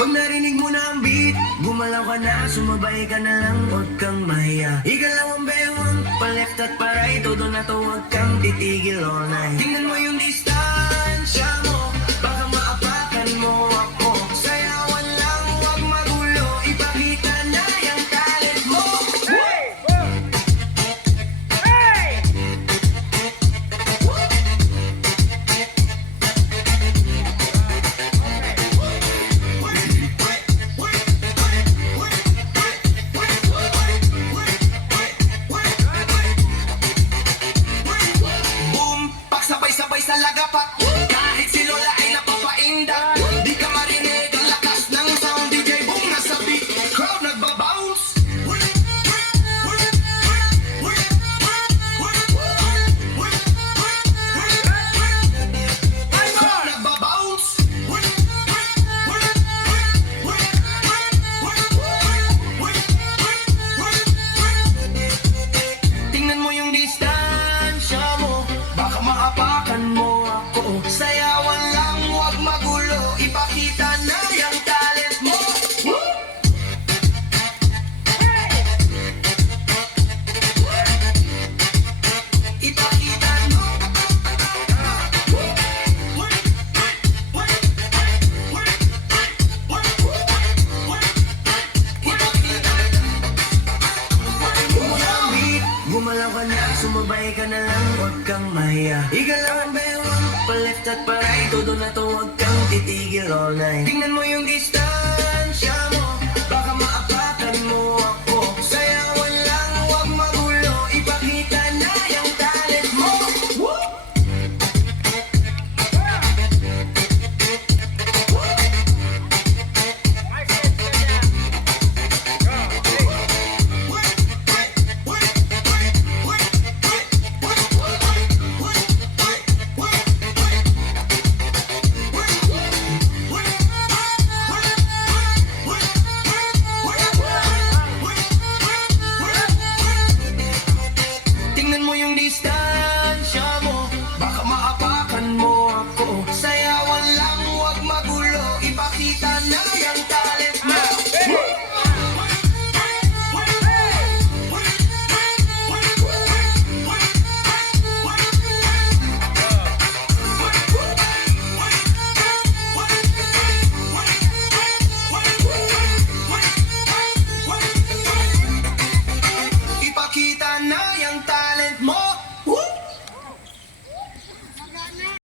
Pag narinig mo na ang beat, gumalaw ka na, sumabay ka na lang, huwag kang mahiya. Ikalawang bewang, pa-left at pa-right, todo na to, huwag kang titigil all night. Tingnan mo yung distansya mo, baka maapakan mo ako. Sayawan lang, huwag magulo, ipakita na yung talent mo. Hey! Hey! Boom, pagsabay-sabay sa lagapak, kahit si Lola ay napapainda. Di ka marinig ang lakas ng sound, DJ boom, nasa beat, crowd nagbabounce. Crowd nagbabounce. Tingnan mo yung distansya mo, baka maapakan mo ako. Sayawan lang, huwag magulo, ipakita na yung talent mo. Ipakita mo. Gumalaw ka na, sumabay ka na lang, huwag kang mahiya. Ikalawang bewang, pa-left at pa-right, todo na to, huwag kang titigil all night. Tingnan mo yung distansya